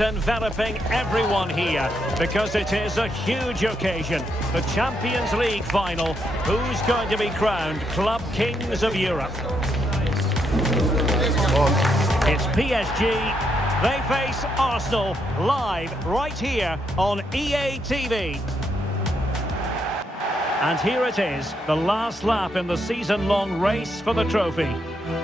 is enveloping everyone here because it is a huge occasion. The Champions League final. Who's going to be crowned Club Kings of Europe? It's PSG. They face Arsenal live right here on EA TV. And here it is, the last lap in the season-long race for the trophy.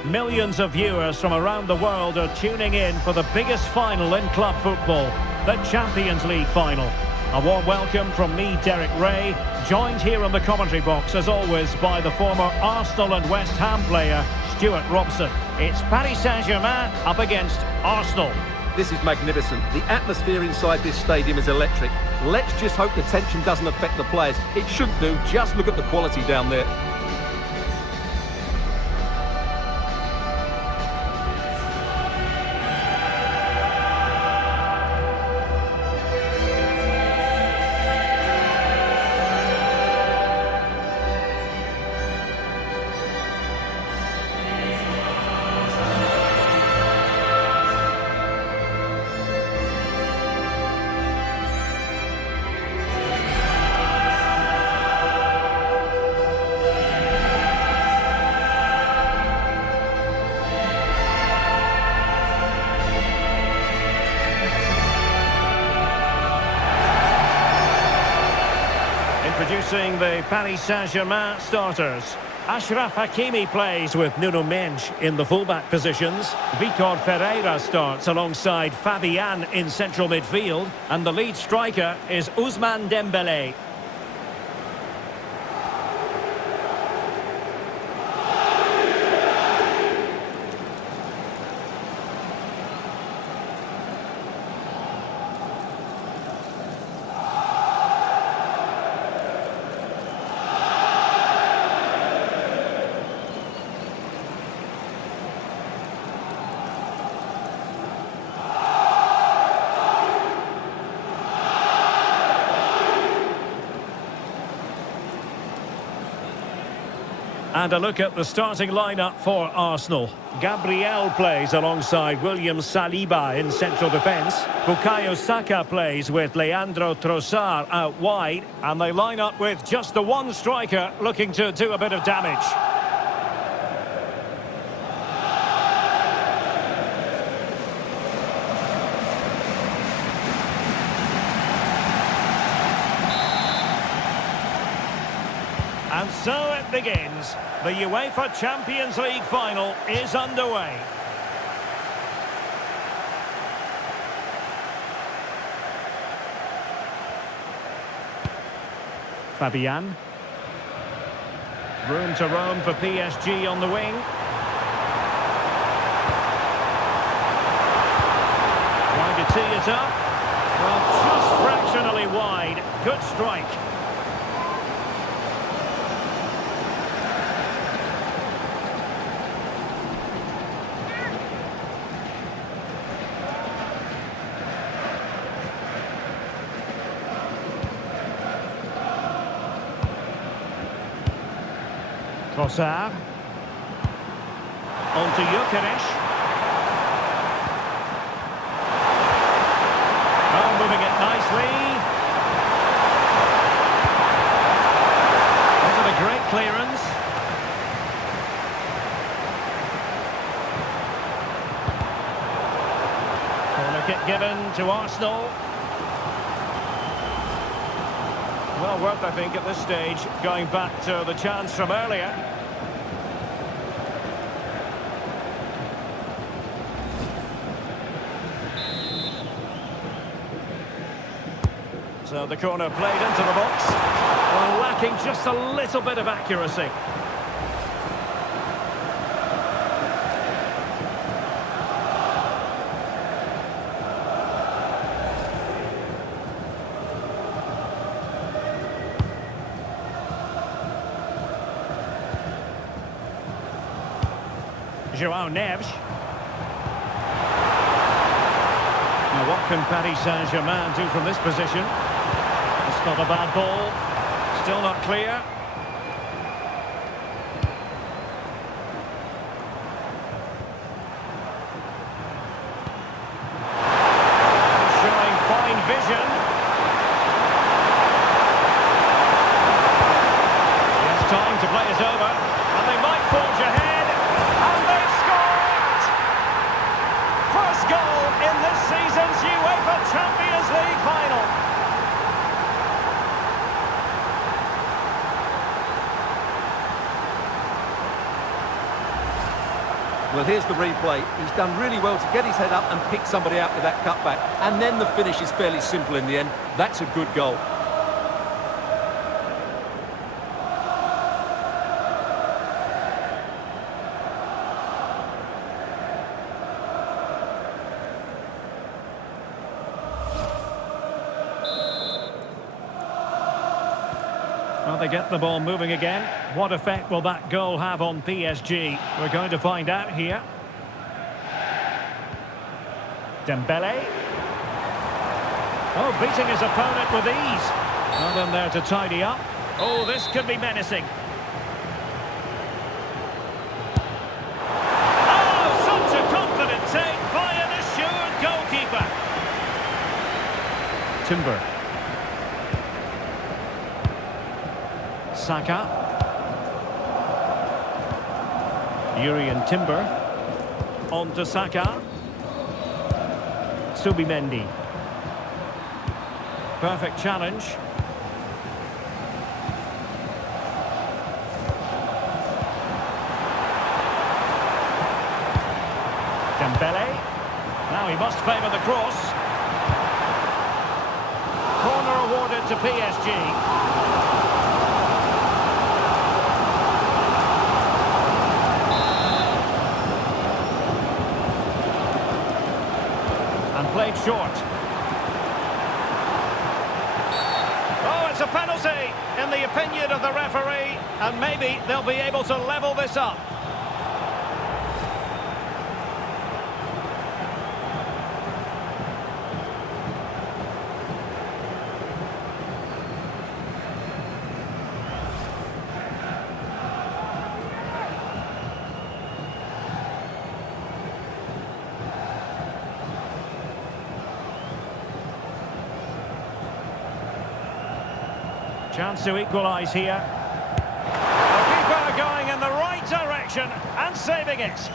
Millions of viewers from around the world are tuning in for the biggest final in club football, the Champions League final. A warm welcome from me, Derek Ray, joined here in the commentary box, as always, by the former Arsenal and West Ham player, Stuart Robson. It's Paris Saint-Germain up against Arsenal. This is magnificent. The atmosphere inside this stadium is electric. Let's just hope the tension doesn't affect the players. It should do. Just look at the quality down there. Introducing the Paris Saint-Germain starters. Achraf Hakimi plays with Nuno Mendes in the fullback positions. Vitor Ferreira starts alongside Fabian in central midfield. And the lead striker is Ousmane Dembélé. And a look at the starting lineup for Arsenal. Gabriel plays alongside William Saliba in central defence. Bukayo Saka plays with Leandro Trossard out wide. And they line up with just the one striker looking to do a bit of damage. And so it begins. The UEFA Champions League final is underway. Fabian. Room to roam for PSG on the wing. Trying to tee it up. Well, just fractionally wide. Good strike. Trossard. On to Gyökeres. Oh, moving it nicely. Into the great clearance. Corner kick given to Arsenal. Well worth, I think, at this stage, going back to the chance from earlier. So the corner played into the box. Well, lacking just a little bit of accuracy. João Neves. Now what can Paris Saint-Germain do from this position? It's not a bad ball. Still not clear. Well, here's the replay. He's done really well to get his head up and pick somebody out with that cutback. And then the finish is fairly simple in the end. That's a good goal. Well, they get the ball moving again. What effect will that goal have on PSG? We're going to find out here. Dembele. Oh, beating his opponent with ease. Not in there to tidy up. Oh, this could be menacing. Oh, such a confident take by an assured goalkeeper. Timber. Saka. Jurrien Timber. On to Saka. Subimendi. Perfect challenge. Dembele. Now he must favour the cross. Corner awarded to PSG. Played short. Oh, it's a penalty in the opinion of the referee, and maybe they'll be able to level this up. Chance to equalise here. The keeper going in the right direction and saving it.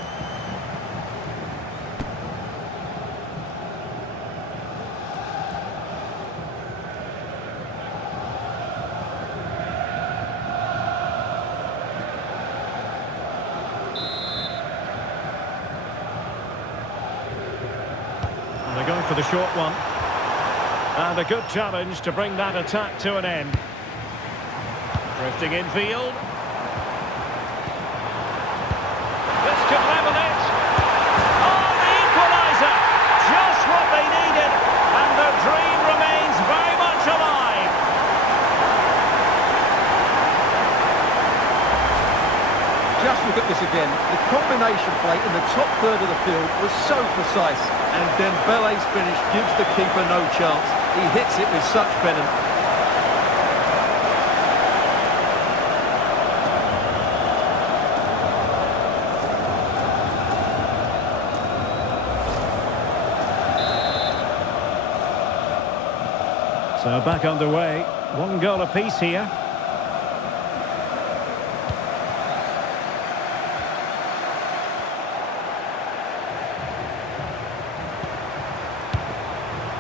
And they're going for the short one. And a good challenge to bring that attack to an end. Drifting infield. This could level it. Oh, the equaliser! Just what they needed, and their dream remains very much alive. Just look at this again. The combination play in the top third of the field was so precise, and Dembele's finish gives the keeper no chance. He hits it with such venom. So back underway, one goal apiece here.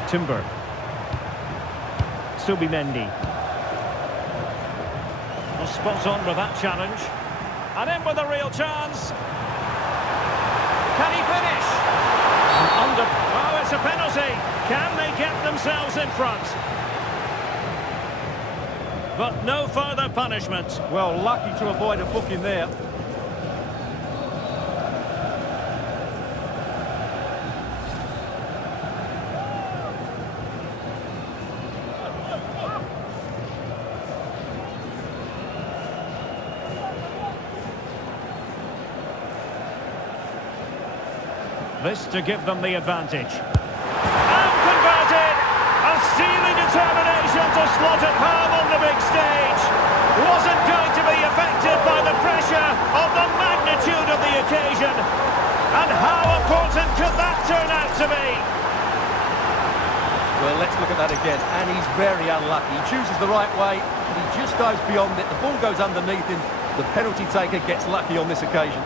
Timber. Subimendi. Well, spot on with that challenge. And in with a real chance. Can he finish? And under... Oh, it's a penalty. Can they get themselves in front? But no further punishment. Well, lucky to avoid a booking there. This to give them the advantage. And converted! A steely determination to slot it home on the big stage. Wasn't going to be affected by the pressure of the magnitude of the occasion. And how important could that turn out to be? Well, let's look at that again. And he's very unlucky. He chooses the right way, and he just dives beyond it. The ball goes underneath him. The penalty taker gets lucky on this occasion.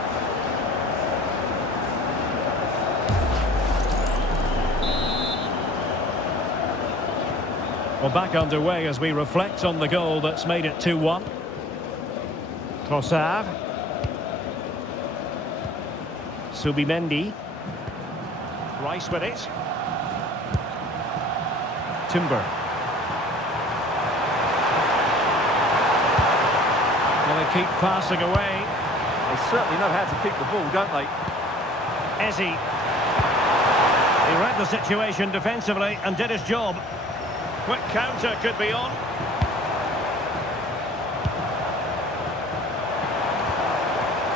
Well, back underway as we reflect on the goal that's made it 2-1. Trossard. Subimendi. Rice with it. Timber. Well, they keep passing away. They certainly know how to keep the ball, don't they? Eze. He read the situation defensively and did his job. Quick counter could be on.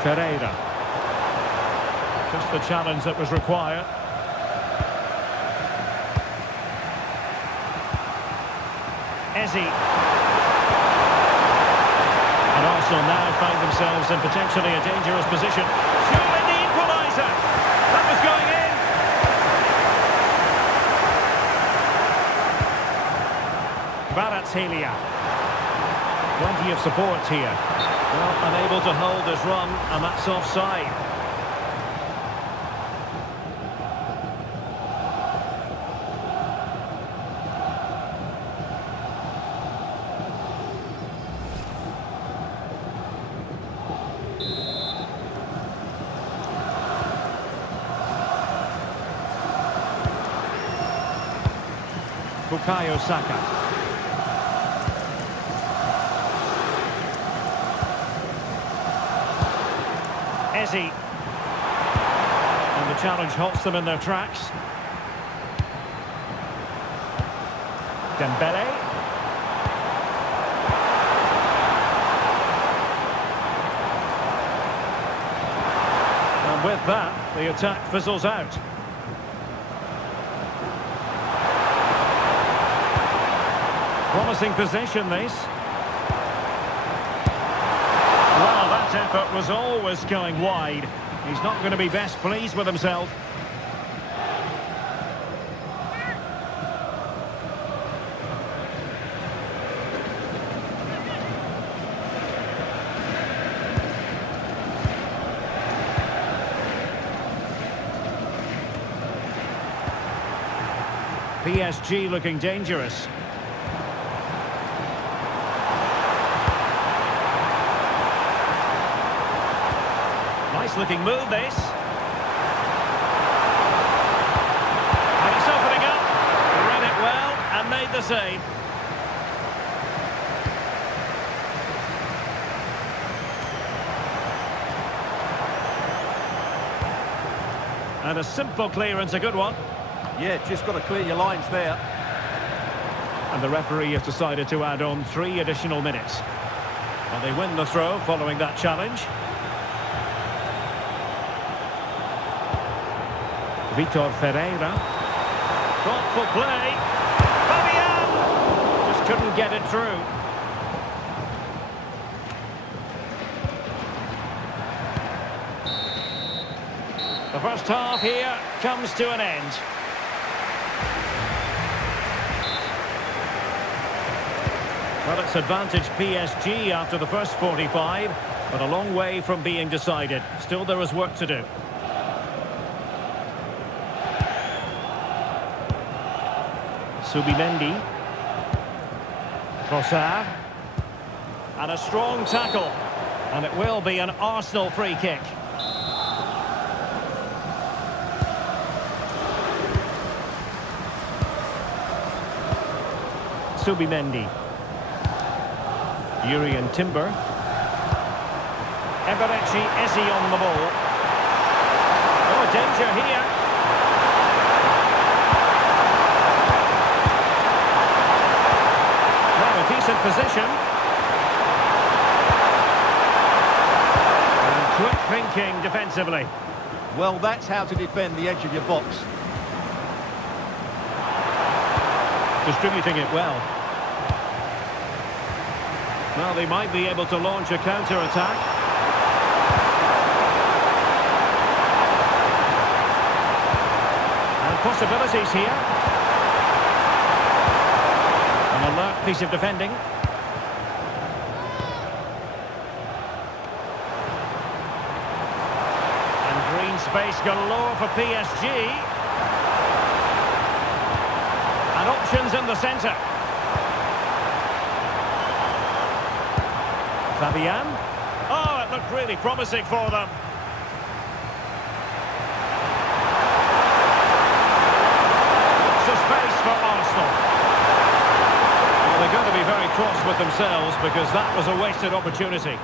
Ferreira. Just the challenge that was required. Eze. And Arsenal now find themselves in potentially a dangerous position. Surely the equaliser! That was going in! Kvaratskhelia. Plenty of support here. Well, unable to hold his run, and that's offside. Bukayo Saka. Eze. And the challenge halts them in their tracks. Dembele. And with that, the attack fizzles out. Promising possession, this. Well, that effort was always going wide. He's not going to be best pleased with himself. PSG looking dangerous. Nice looking move, this. And he's opening up. Read it well and made the save. And a simple clearance, a good one. Yeah, just got to clear your lines there. And the referee has decided to add on 3 additional minutes. And they win the throw following that challenge. Vitor Ferreira. Thoughtful play. Fabian! Just couldn't get it through. The first half here comes to an end. Well, it's advantage PSG after the first 45, but a long way from being decided. Still, there is work to do. Subimendi. Trossard. And a strong tackle. And it will be an Arsenal free kick. Subimendi. Jurrien Timber. Eberechi Eze on the ball. Oh, danger here. Decent position. And quick thinking defensively. Well, that's how to defend the edge of your box. Distributing it well. Well, they might be able to launch a counter-attack. And possibilities here. An alert piece of defending. And green space galore for PSG. And options in the centre. Fabian. Oh, it looked really promising for them. themselves because that was a wasted opportunity.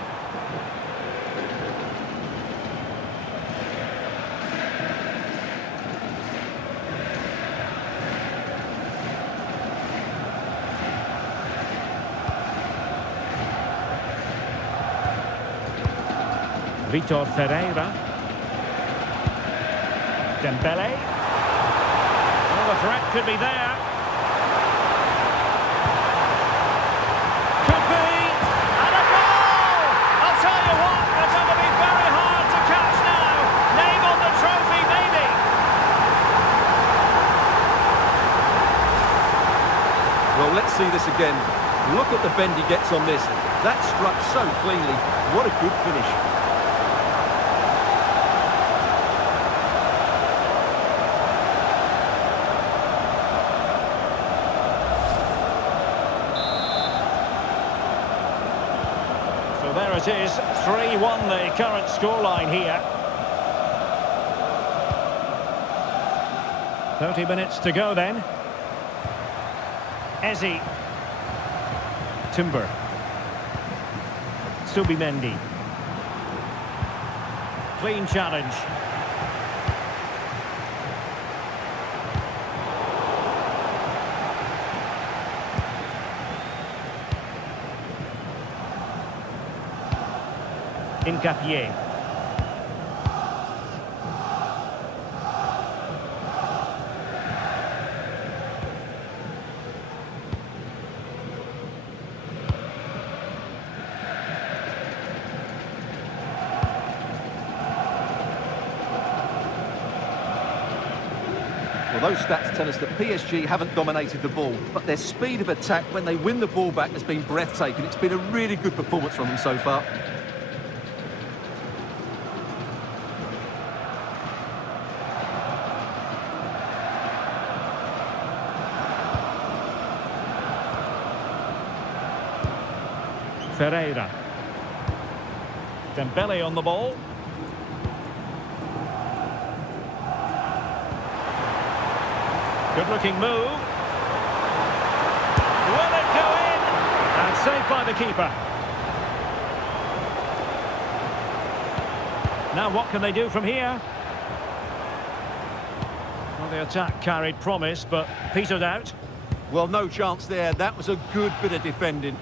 Vitor Ferreira. Dembele. Oh, the threat could be there. Could be. And a goal! I'll tell you what, they're going to be very hard to catch now. Name on the trophy, maybe. Well, let's see this again. Look at the bend he gets on this. That struck so cleanly. What a good finish. So there it is, 3-1 the current scoreline here. 30 minutes to go then. Eze. Timber. Subimendi. Clean challenge. Hincapié. Well, those stats tell us that PSG haven't dominated the ball, but their speed of attack when they win the ball back has been breathtaking. It's been a really good performance from them so far. Ferreira. Dembele on the ball. Good looking move. Will it go in? And saved by the keeper. Now what can they do from here? Well, the attack carried promise, but petered out. Well, no chance there. That was a good bit of defending.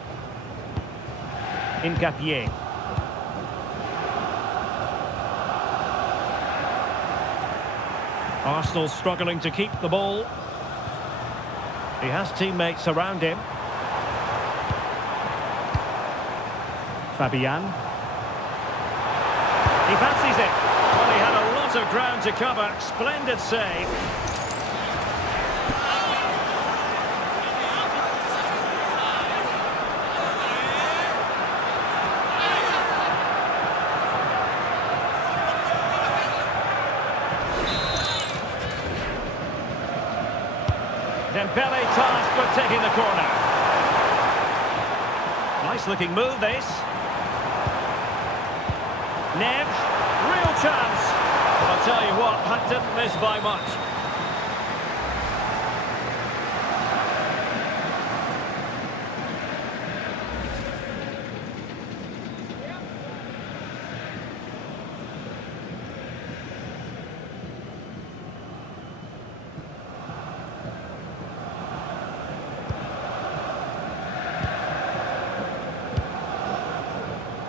Hincapié. Arsenal struggling to keep the ball. He has teammates around him. Fabian. He fancies it. Well, he had a lot of ground to cover. Splendid save. Dembele tasked with taking the corner. Nice looking move this. Neves, real chance. I'll tell you what, that didn't miss by much.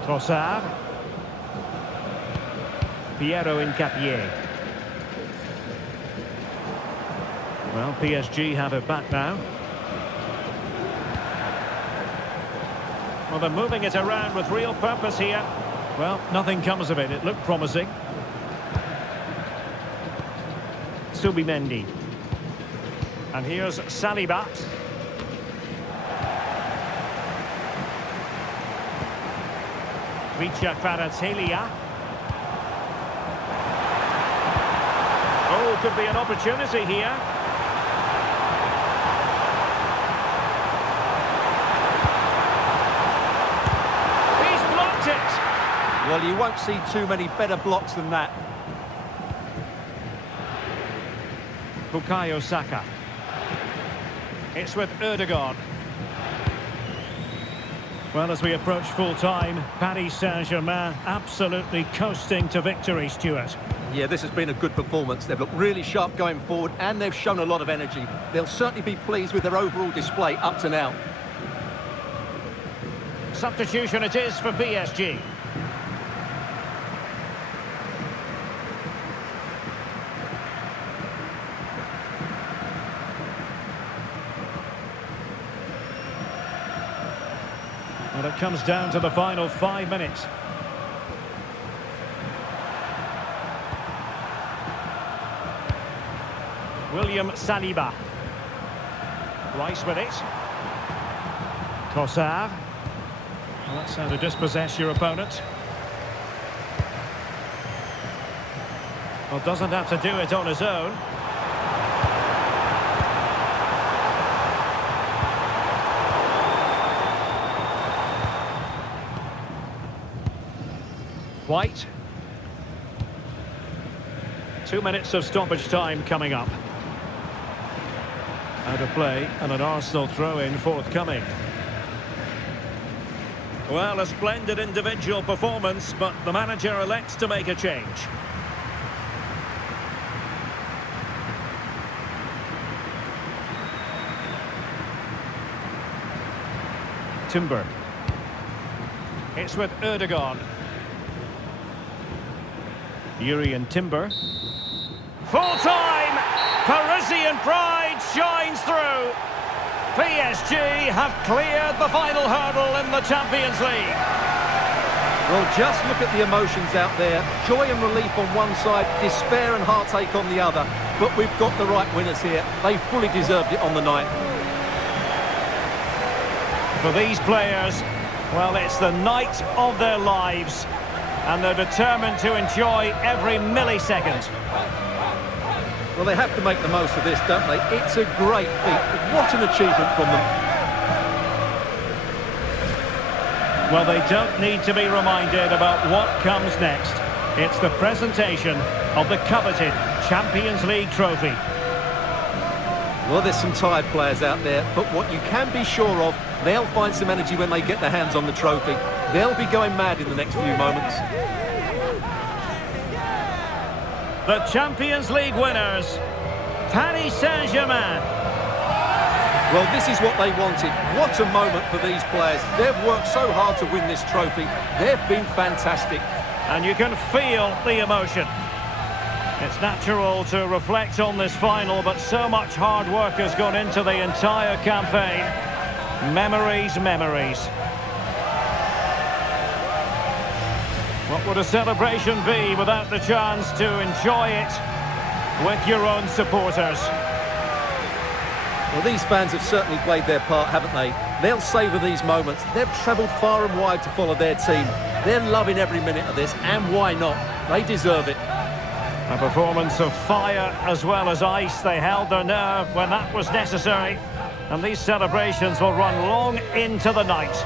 Trossard. Piero Hincapié. Well, PSG have it back now. Well, they're moving it around with real purpose here. Well, nothing comes of it. It looked promising. Subimendi. And here's Saliba. Vicha Kvaratskhelia. Oh, could be an opportunity here. He's blocked it. Well, you won't see too many better blocks than that. Bukayo Saka. It's with Ødegaard. Well, as we approach full-time, Paris Saint-Germain absolutely coasting to victory, Stuart. Yeah, this has been a good performance. They've looked really sharp going forward and they've shown a lot of energy. They'll certainly be pleased with their overall display up to now. Substitution it is for PSG. Well, it comes down to the final 5 minutes. William Saliba. Rice with it. Trossard. Well, that's how to dispossess your opponent. Well, doesn't have to do it on his own. White. 2 minutes of stoppage time coming up. Out of play and an Arsenal throw-in forthcoming. Well, a splendid individual performance, but the manager elects to make a change. Timber. It's with Erdogan. Jurrien Timber. Full-time! Parisian pride shines through. PSG have cleared the final hurdle in the Champions League. Well, just look at the emotions out there. Joy and relief on one side, despair and heartache on the other. But we've got the right winners here. They fully deserved it on the night. For these players, well, it's the night of their lives. And they're determined to enjoy every millisecond. Well, they have to make the most of this, don't they? It's a great feat. What an achievement from them. Well, they don't need to be reminded about what comes next. It's the presentation of the coveted Champions League trophy. Well, there's some tired players out there, but what you can be sure of, they'll find some energy when they get their hands on the trophy. They'll be going mad in the next few moments. The Champions League winners, Paris Saint-Germain. Well, this is what they wanted. What a moment for these players. They've worked so hard to win this trophy. They've been fantastic. And you can feel the emotion. It's natural to reflect on this final, but so much hard work has gone into the entire campaign. Memories, memories. What would a celebration be without the chance to enjoy it with your own supporters? Well, these fans have certainly played their part, haven't they? They'll savour these moments. They've travelled far and wide to follow their team. They're loving every minute of this, and why not? They deserve it. A performance of fire as well as ice. They held their nerve when that was necessary. And these celebrations will run long into the night.